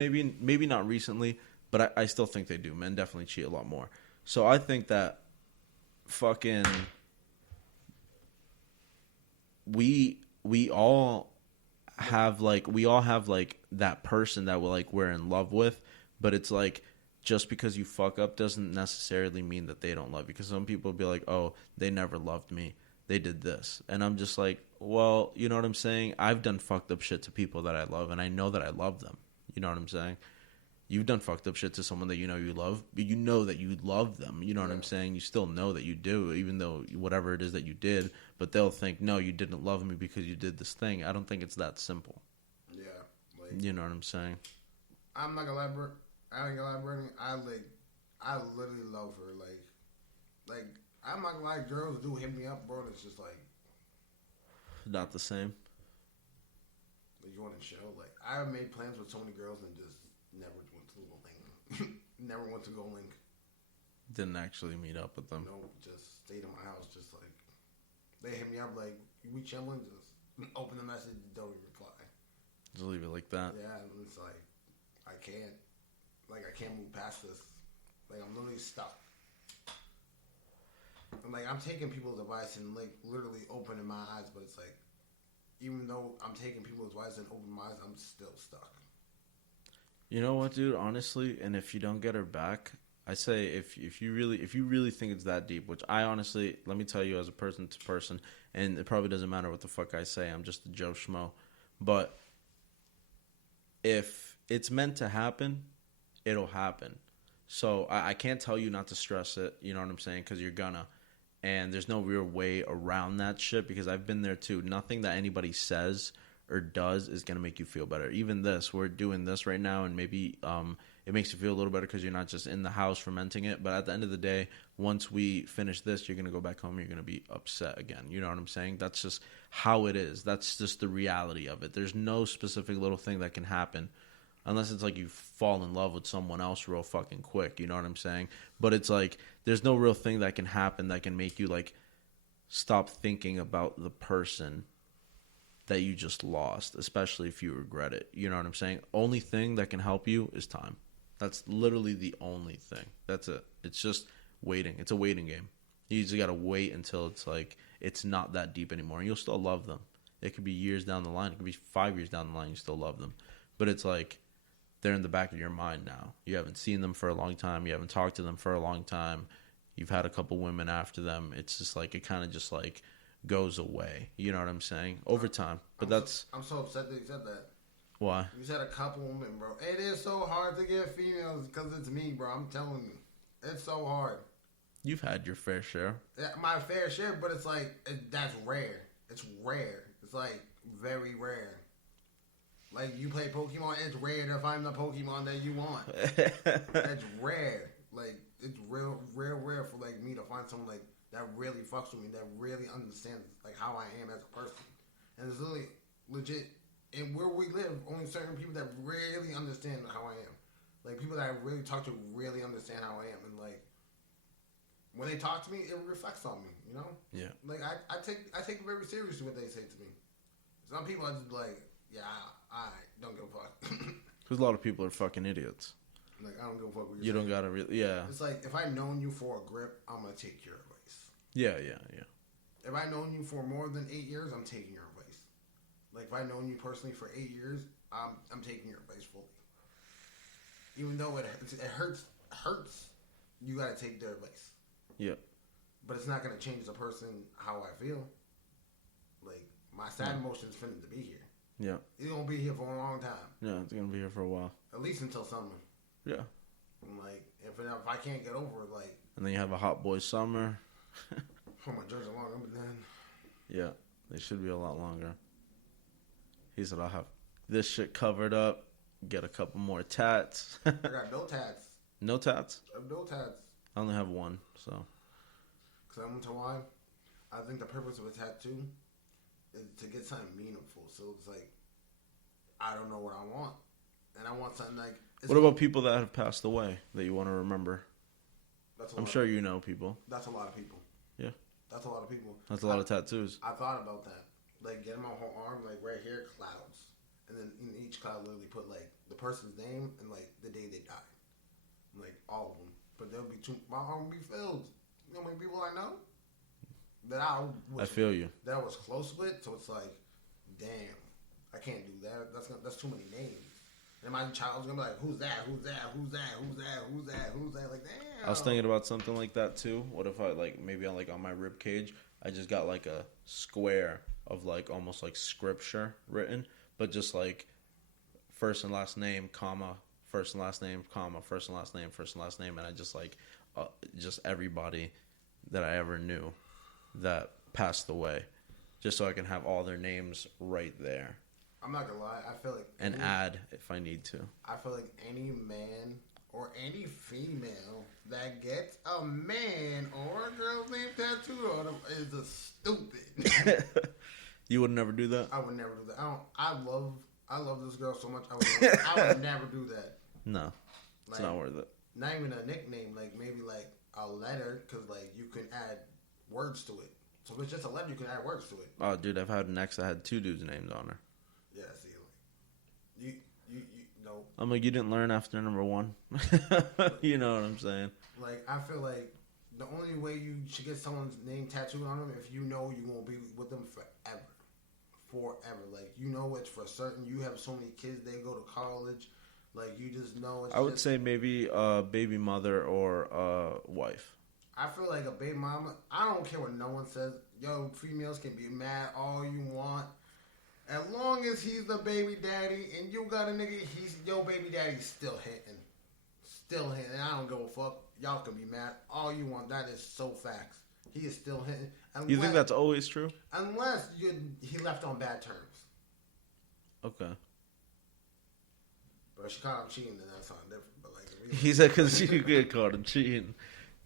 maybe not recently, but I still think they do. Men definitely cheat a lot more. So I think that fucking we all have that person that we're in love with, but it's like just because you fuck up doesn't necessarily mean that they don't love you. Because some people be like, oh, they never loved me, they did this, and I'm just like, well, you know what I'm saying? I've done fucked up shit to people that I love, and I know that I love them. You know what I'm saying? You've done fucked up shit to someone that you know you love, but you know that you love them. You know what I'm saying? You still know that you do, even though whatever it is that you did, but they'll think, no, you didn't love me because you did this thing. I don't think it's that simple. Yeah, like You know what I'm saying? I'm not gonna elaborate. I ain't gonna elaborate. I literally love her. Like I'm not gonna lie. Girls do hit me up, bro. And it's just Not the same. like you want to show. Like I have made plans with so many girls and just never went to go link. Never went to go link. Didn't actually meet up with them. No, just stayed in my house. Just like they hit me up, like we chilling. Just open the message, don't even reply. Just leave it like that. Yeah, and it's like I can't. Like I can't move past this. Like I'm literally stuck. And like I'm taking people's advice and like literally opening my eyes, but it's like even though I'm taking people's advice and opening my eyes, I'm still stuck. You know what, dude? Honestly, and if you don't get her back, I say if you really think it's that deep, which I honestly, let me tell you as a person to person, and it probably doesn't matter what the fuck I say. I'm just a Joe Schmo. But if it's meant to happen, it'll happen. So I can't tell you not to stress it. You know what I'm saying? Because you're gonna. And there's no real way around that shit because I've been there too. Nothing that anybody says or does is gonna make you feel better. Even this, we're doing this right now, and maybe it makes you feel a little better because you're not just in the house fermenting it. But at the end of the day, once we finish this, you're gonna go back home. You're gonna be upset again. You know what I'm saying? That's just how it is. That's just the reality of it. There's no specific little thing that can happen unless it's like you fall in love with someone else real fucking quick. You know what I'm saying? But it's like there's no real thing that can happen that can make you like stop thinking about the person that you just lost, especially if you regret it. You know what I'm saying? Only thing that can help you is time. That's literally the only thing. That's it. It's just waiting. It's a waiting game. You just gotta wait until it's like it's not that deep anymore. And you'll still love them. It could be years down the line. It could be 5 years down the line. You still love them. But it's like they're in the back of your mind now. You haven't seen them for a long time. You haven't talked to them for a long time. You've had a couple women after them. It's just like it kind of just like goes away. You know what I'm saying? Over time. But I'm so upset that you said that. Why? You said a couple women, bro. It is so hard to get females because it's me, bro. I'm telling you, it's so hard. You've had your fair share. Yeah, my fair share, but it's like that's rare. It's rare. It's like very rare. Like you play Pokemon, it's rare to find the Pokemon that you want. That's rare. Like it's real rare for like me to find someone like that really fucks with me, that really understands like how I am as a person. And it's really legit. And where we live, only certain people that really understand how I am. Like people that I really talk to really understand how I am, and like when they talk to me, it reflects on me. You know? Yeah. Like I take very seriously what they say to me. Some people are just like, yeah, I don't give a fuck. Because a lot of people are fucking idiots. Like I don't give a fuck. What you saying. Don't gotta really, yeah. It's like if I've known you for a grip, I'm gonna take your advice. Yeah. If I've known you for more than 8 years, I'm taking your advice. Like if I've known you personally for 8 years, I'm taking your advice fully. Even though it hurts, you gotta take their advice. Yeah. But it's not gonna change the person how I feel. Like my sad emotions finna to be here. Yeah. It's gonna be here for a long time. Yeah, it's gonna be here for a while. At least until summer. Yeah. And like if I can't get over it, like. And then you have a hot boy summer. Oh my judge long, but then. Yeah, they should be a lot longer. He said, "I'll have this shit covered up. Get a couple more tats." I got no tats. No tats? I have no tats. I only have one, so. Because I'm into why. I think the purpose of a tattoo is to get something meaningful. So it's like, I don't know what I want. And I want something like... What about people that have passed away that you want to remember? I'm sure you know people. That's a lot of people. Yeah. That's a lot of people. That's a lot of tattoos. I thought about that. Like, getting my whole arm, like, right here, clouds. And then in each cloud, literally put, like, the person's name and like the day they died. Like all of them. But there'll be my heart will be filled. You know how many people I know that I feel you. That I was close with. So it's like, damn, I can't do that. That's too many names. And my child's gonna be like, who's that? Who's that? Who's that? Who's that? Who's that? Who's that? Like, damn. I was thinking about something like that too. What if I like maybe on my rib cage, I just got like a square of like almost like scripture written, but just like first and last name, comma, first and last name, comma, first and last name, first and last name, and I just like just everybody that I ever knew that passed away, just so I can have all their names right there. I'm not gonna lie, I feel like add if I need to. I feel like any man or any female that gets a man or a girl's name tattooed on them is a stupid. You would never do that? I would never do that. I love this girl so much. I would never do that. No, it's not worth it. Not even a nickname, like maybe like a letter, because like you can add words to it. So if it's just a letter, you can add words to it. Oh, dude, I've had an ex that had 2 dudes' names on her. Yeah, see, like, you know. I'm like, you didn't learn after number 1. You know what I'm saying? Like, I feel like the only way you should get someone's name tattooed on them if you know you're gonna be with them forever. Forever. Like, you know it's for certain. You have so many kids, they go to college. Like, you just know it's I would say maybe a baby mother or a wife. I feel like a baby mama, I don't care what no one says. Yo, females can be mad all you want. As long as he's the baby daddy and you got a nigga, your baby daddy's still hitting. Still hitting. I don't give a fuck. Y'all can be mad all you want. That is so facts. He is still hitting. Unless, you think that's always true? Unless he left on bad terms. Okay. But if she caught him cheating, then that's something different. But like, he said because you get caught him cheating.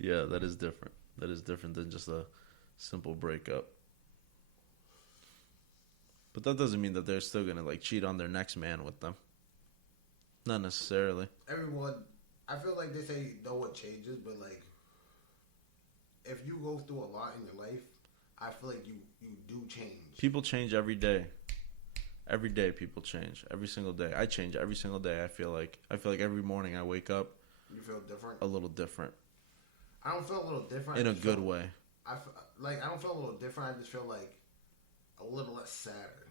Yeah, that is different. That is different than just a simple breakup. But that doesn't mean that they're still gonna like cheat on their next man with them. Not necessarily. Everyone, I feel like they say no one changes, but like, if you go through a lot in your life, I feel like you do change. People change every day. Every day people change. Every single day. I change every single day. I feel like every morning I wake up. You feel different? A little different. I don't feel a little different. In a good way. I don't feel a little different. I just feel like a little less sadder.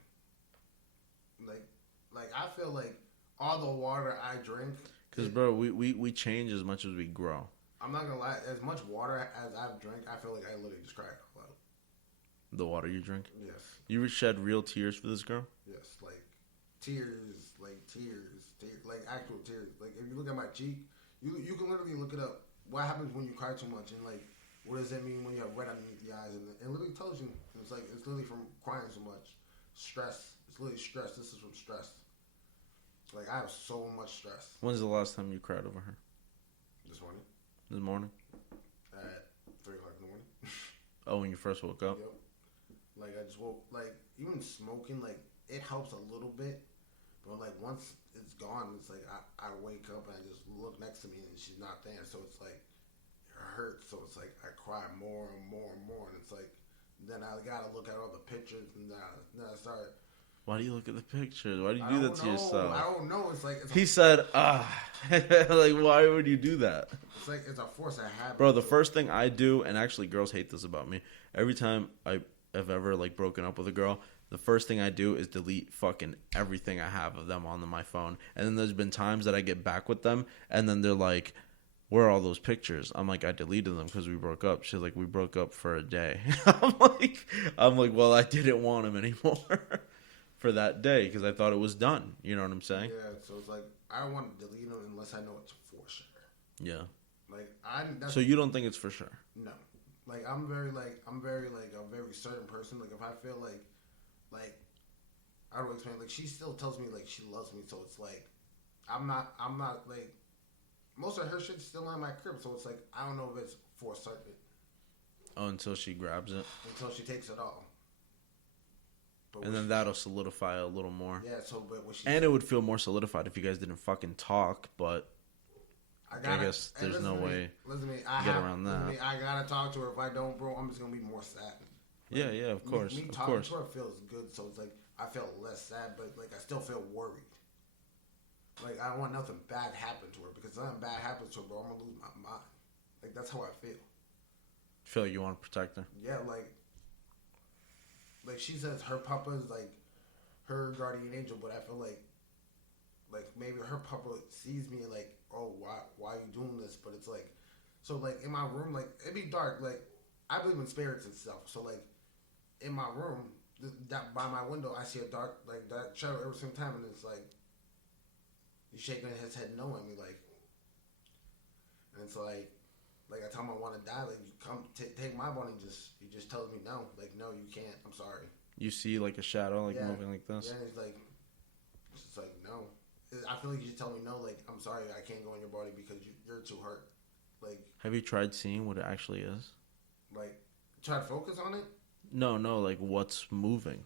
Like I feel like all the water I drink. Because bro, we change as much as we grow. I'm not gonna lie. As much water as I've drank, I feel like I literally just cried out loud. The water you drink? Yes. You shed real tears for this girl? Yes, like tears, like actual tears. Like if you look at my cheek, you can literally look it up. What happens when you cry too much, and like what does that mean when you have red underneath the eyes? And it literally tells you. It's like it's literally from crying so much, stress. It's literally stress. This is from stress. Like I have so much stress. When's the last time you cried over her? This morning. This morning? At 3 o'clock in the morning. Oh, when you first woke up? Yep. Like I just woke. Like even smoking, like it helps a little bit, but like once it's gone, it's like I wake up and I just look next to me and she's not there. So it's like it hurts. So it's like I cry more and more and more, and it's like then I gotta look at all the pictures and then I start. Why do you look at the pictures? Why do you do that to yourself? I don't know. It's like he said, like why would you do that? It's like it's a force of habit. Bro, the first thing I do, and actually girls hate this about me. Every time I have ever like broken up with a girl, the first thing I do is delete fucking everything I have of them on my phone. And then there's been times that I get back with them, and then they're like, "Where are all those pictures?" I'm like, "I deleted them because we broke up." She's like, "We broke up for a day." I'm like, "Well, I didn't want him anymore for that day because I thought it was done." You know what I'm saying? Yeah. So it's like I don't want to delete them unless I know it's for sure. Yeah. Like so you don't think it's for sure? No. Like I'm very a very certain person. Like if I feel like I don't explain. Like she still tells me like she loves me. So it's like I'm not like most of her shit's still in my crib. So it's like I don't know if it's for certain. Oh, until she grabs it. Until she takes it all. But and then that'll solidify a little more. Yeah. So but when she it would feel more solidified if you guys didn't fucking talk. But I guess there's no way to me, get around that. I gotta talk to her. If I don't, bro, I'm just gonna be more sad. Like, yeah, of course. Me talking to her feels good, so it's like I feel less sad, but like I still feel worried. Like, I don't want nothing bad happen to her, because something bad happens to her, bro, I'm gonna lose my mind. Like, that's how I feel. Feel like you want to protect her? Yeah, like she says her papa is like her guardian angel, but I feel like maybe her papa sees me like, oh, why are you doing this? But it's like, so like in my room, like it'd be dark. Like I believe in spirits and stuff. So like in my room, that by my window, I see a dark shadow every single time, and it's like he's shaking his head no at me, like, and it's like I tell him I want to die, like you come take my body, he just tells me no, like no, you can't. I'm sorry. You see like a shadow like moving like this. Yeah, and it's just like no. I feel like you should tell me no, like I'm sorry, I can't go in your body because you're too hurt. Like, have you tried seeing what it actually is? Like, try to focus on it? No, like what's moving?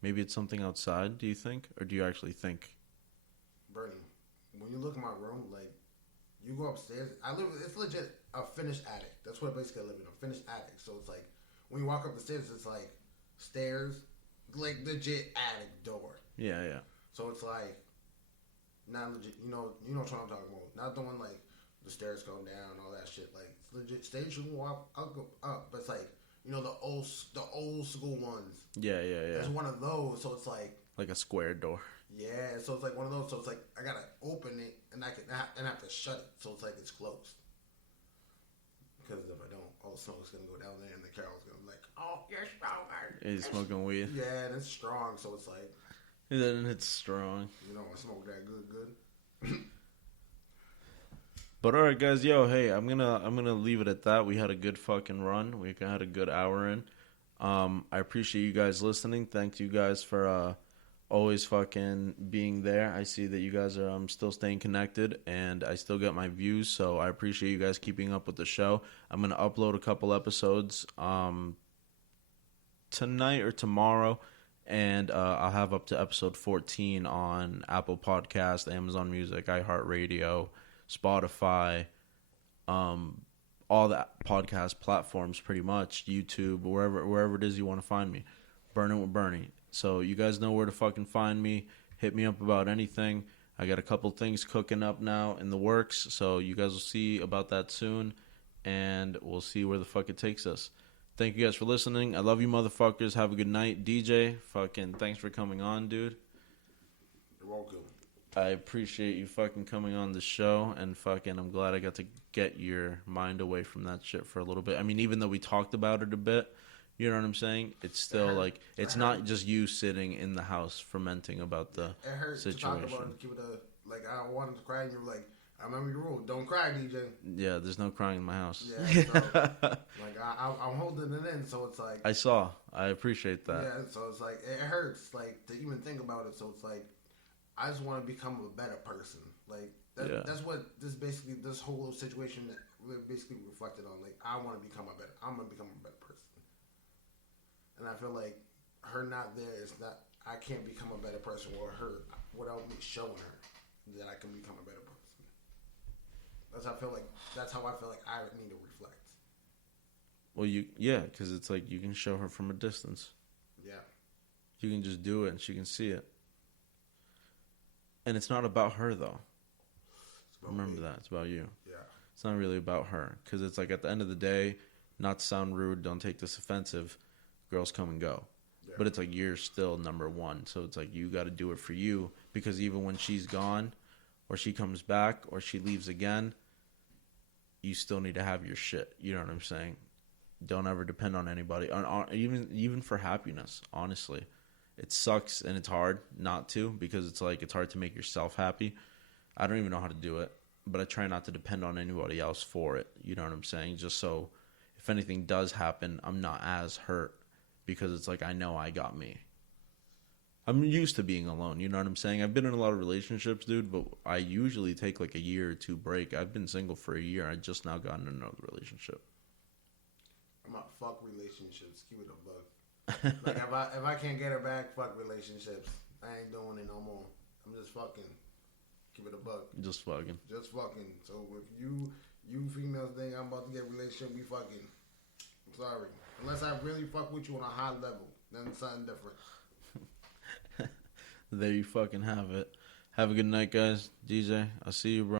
Maybe it's something outside, do you think? Or do you actually think? Burnin, when you look in my room, like, you go upstairs, it's legit a finished attic. That's what basically I live in, a finished attic. So it's like, when you walk up the stairs, it's like stairs, like legit attic door. Yeah. So it's like, not legit, you know what I'm talking about. Not the one like, the stairs go down, all that shit. Like, it's legit stairs you can walk up, but it's like, the old school ones. Yeah. It's one of those, so it's like a square door. Yeah, so it's like one of those. So it's like I gotta open it and I have to shut it, so it's like it's closed. Because if I don't, all the smoke's gonna go down there, and the Carol's gonna be like, "Oh, you're smoking." He's smoking weed. Yeah, and it's strong, so it's like. And then it's strong. I smoke that good. But alright guys, hey, I'm gonna leave it at that. We had a good fucking run. We had a good hour in. I appreciate you guys listening. Thank you guys for always fucking being there. I see that you guys are still staying connected, and I still get my views, so I appreciate you guys keeping up with the show. I'm gonna upload a couple episodes tonight or tomorrow. And I'll have up to episode 14 on Apple Podcast, Amazon Music, iHeartRadio, Spotify, all the podcast platforms pretty much, YouTube, wherever it is you want to find me. Burnin with Burnie. So you guys know where to fucking find me. Hit me up about anything. I got a couple things cooking up now in the works, so you guys will see about that soon, and we'll see where the fuck it takes us. Thank you guys for listening. I love you motherfuckers. Have a good night. DJ, fucking thanks for coming on, dude. You're welcome. I appreciate you fucking coming on the show, and fucking I'm glad I got to get your mind away from that shit for a little bit. I mean, even though we talked about it a bit, you know what I'm saying? It's still like, it's not just you sitting in the house fermenting about the situation. It hurts to talk about it, keep it like, I wanted to cry, and you were like, I remember your rule. Don't cry, DJ. Yeah, there's no crying in my house. Yeah, so, like, I'm holding it in, so it's like... I appreciate that. Yeah, so it's like, it hurts, like, to even think about it, so it's like, I just want to become a better person. Like, that's what this whole situation basically reflected on. Like, I'm going to become a better person. And I feel like her not there is not, I can't become a better person without me showing her that I can become a better person. That's how I feel like I need to reflect. Well, because it's like you can show her from a distance. Yeah. You can just do it and she can see it. And it's not about her, though. Remember that. It's about you. Yeah. It's not really about her. Because it's like at the end of the day, not to sound rude, don't take this offensive, girls come and go. Yeah. But it's like you're still number one. So it's like you got to do it for you. Because even when she's gone, or she comes back, or she leaves again, you still need to have your shit. You know what I'm saying? Don't ever depend on anybody. Even for happiness, honestly. It sucks and it's hard not to, because it's like it's hard to make yourself happy. I don't even know how to do it, but I try not to depend on anybody else for it. You know what I'm saying? Just so if anything does happen, I'm not as hurt, because it's like I know I got me. I'm used to being alone, you know what I'm saying? I've been in a lot of relationships, dude, but I usually take like a year or two break. I've been single for a year. I just now got into another relationship. I'm not fuck relationships. Keep it a buck. Like if I can't get her back, fuck relationships. I ain't doing it no more. I'm just fucking. Keep it a buck. Just fucking. So if you females think I'm about to get a relationship, we fucking. I'm sorry. Unless I really fuck with you on a high level, then it's something different. There you fucking have it. Have a good night, guys. DJ, I'll see you, bro.